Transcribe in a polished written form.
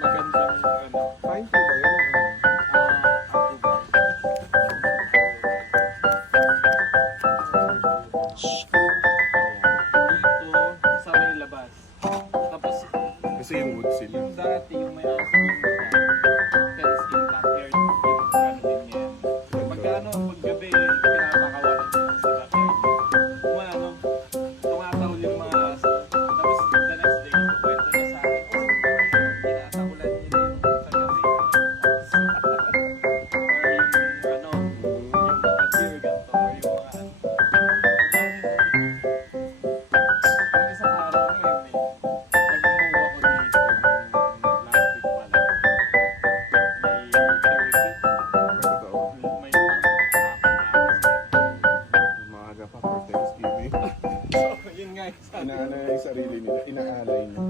Magandang ano. Fine po ba yun? Dito sa may labas. Tapos Kasi yung wood seal. yung dati yung may aso yung fence in backyard yung ano din yan. Magkano paggabi pinapakawalan din sa backyard. Kung ano, tumatahol yung mga aso. Tapos the next day, kwento niya sa akin, oh, tinatakulan niya din sa gabi. Or yung ano, yung mga deer ganito, or yung mga ano. Yung isang araw nga may nag-move ako dito last week pala. May turkey. Totoo. May apat na sila. Umaga pa for Thanksgiving. So, yun nga yung sabi ko. Inaalay yung sarili nila. Inaalay niya.